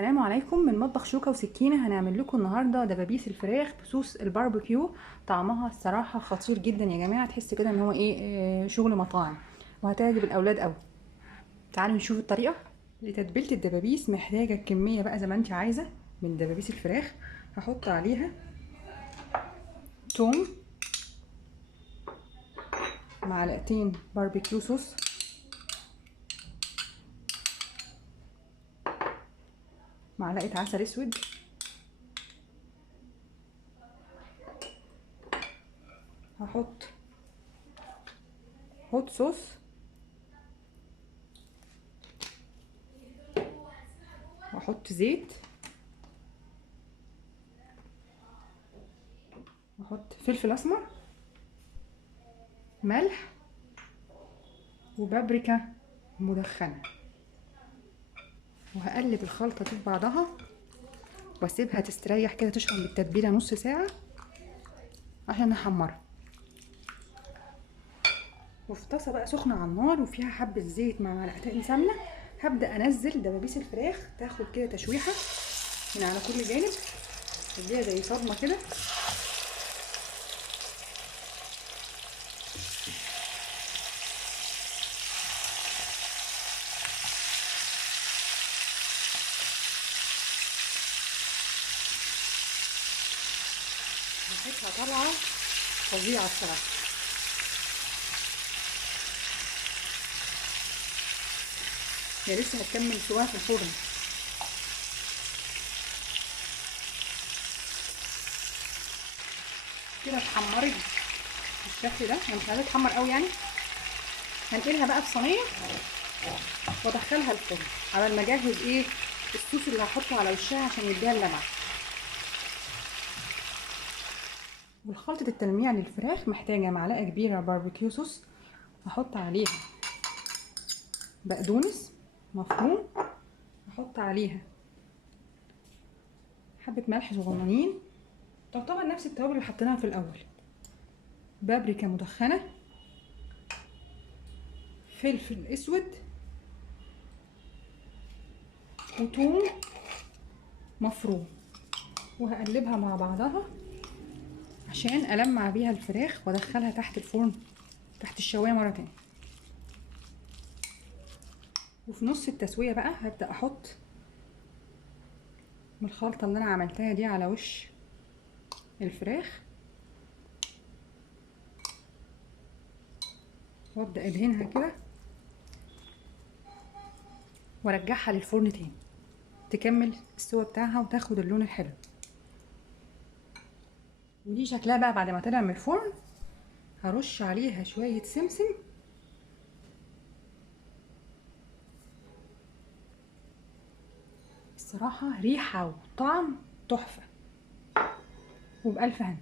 السلام عليكم. من مطبخ شوكة وسكينة هنعمل لكم النهارده دبابيس الفراخ بصوص الباربيكيو. طعمها الصراحه خطير جدا يا جماعه، تحس كده ان هو شغل مطاعم، وهتعجب الاولاد قوي. تعالوا نشوف الطريقه. لتتبيله الدبابيس محتاجه كميه بقى زي ما انت عايزه من دبابيس الفراخ. هحط عليها توم، معلقتين باربيكيو صوص، معلقه عسل اسود، هحط هوت صوص، واحط زيت، واحط فلفل اسمر، ملح، وبابريكا مدخنه، وهقلب الخلطه دي في بعضها واسيبها تستريح كده، تشرب بالتتبيله نص ساعه عشان احمرها. وفي طاسه بقى سخنه على النار وفيها حبه زيت مع معلقتين سمنه، هبدا انزل دبابيس الفراخ تاخد كده تشويحه من على كل جانب، تديها زي صدمه كده. ريحتها طالعه فظيعه الصراحه. هي لسه هتكمل سواها في الفرن. كده اتحمرت بالشكل ده، انا مش عايزاها تتحمر قوي يعني. هنقلها بقى في صينيه وادخلها الفرن على ما اجهز الصوص اللي هحطه على وشها عشان يديها اللمعه. والخلطة التلميع للفراخ محتاجة معلقة كبيرة باربيكيو صوص، هحط عليها بقدونس مفروم، هحط عليها حبة ملح صغننين تعتبر نفس التوابل اللي حطيناها في الأول، بابريكا مدخنة، فلفل أسود، وثوم مفروم، وهقلبها مع بعضها عشان ألمع بيها الفراخ وأدخلها تحت الفرن تحت الشواية مرة تانية. وفي نص التسوية بقى هبدأ أحط من الخلطة اللي أنا عملتها دي على وش الفراخ، وابدأ ادهنها كده وارجعها للفرن تاني تكمل السوا بتاعها وتاخد اللون الحلو. ودي شكلها بقى بعد ما طلع من الفرن. هرش عليها شوية سمسم، الصراحة ريحة وطعم تحفة، وبألف هنا.